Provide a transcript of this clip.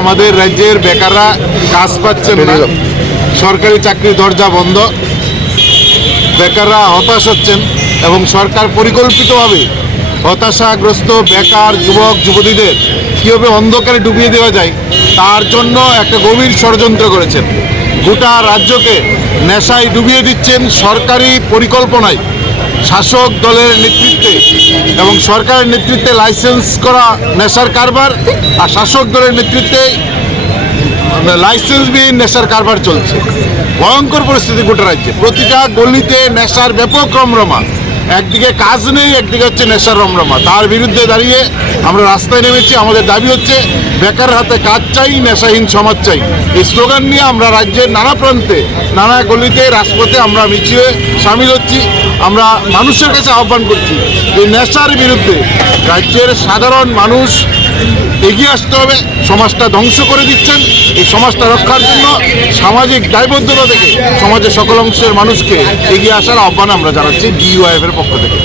আমাদের রাজ্যের বেকাররা কাজ পাচ্ছেন না। সরকারি চাকরি দরজা বন্ধ। বেকাররা হতাশ হচ্ছেন এবং সরকার পরিকল্পিতভাবে হতাশাগ্রস্ত বেকার যুবক যুবতীদের কীভাবে অন্ধকারে ডুবিয়ে দেওয়া যায় তার জন্য একটা গভীর ষড়যন্ত্র করেছেন। গোটা রাজ্যকে নেশায় ডুবিয়ে দিচ্ছেন সরকারি পরিকল্পনায়। শাসক দলের নেতৃত্বে এবং সরকারের নেতৃত্বে লাইসেন্স করা নেশার কারবার আর শাসক দলের নেতৃত্বে লাইসেন্সবিহীন নেশার কারবার চলছে। ভয়ঙ্কর পরিস্থিতি গোটা রাজ্যে। প্রতিটা গলিতে নেশার ব্যাপক রমরমা। একদিকে কাজ নেই, একদিকে হচ্ছে নেশার রমরমা। তার বিরুদ্ধে দাঁড়িয়ে আমরা রাস্তায় নেমেছি। আমাদের দাবি হচ্ছে, বেকার হাতে কাজ চাই, নেশাহীন সমাজ চাই। এই স্লোগান নিয়ে আমরা রাজ্যের নানা প্রান্তে, নানা গলিতে, রাজপথে আমরা মিছিলে সামিল হচ্ছি। আমরা মানুষের কাছে আহ্বান করছি এই নেশার বিরুদ্ধে রাজ্যের সাধারণ মানুষ এগিয়ে আসতে হবে, সমাজটা ধ্বংস করে দিচ্ছেন। এই সমাজটা রক্ষার জন্য সামাজিক দায়বদ্ধতা থেকে সমাজের সকল অংশের মানুষকে এগিয়ে আসার আহ্বান আমরা জানাচ্ছি ডিইউআইএফ এর পক্ষ থেকে।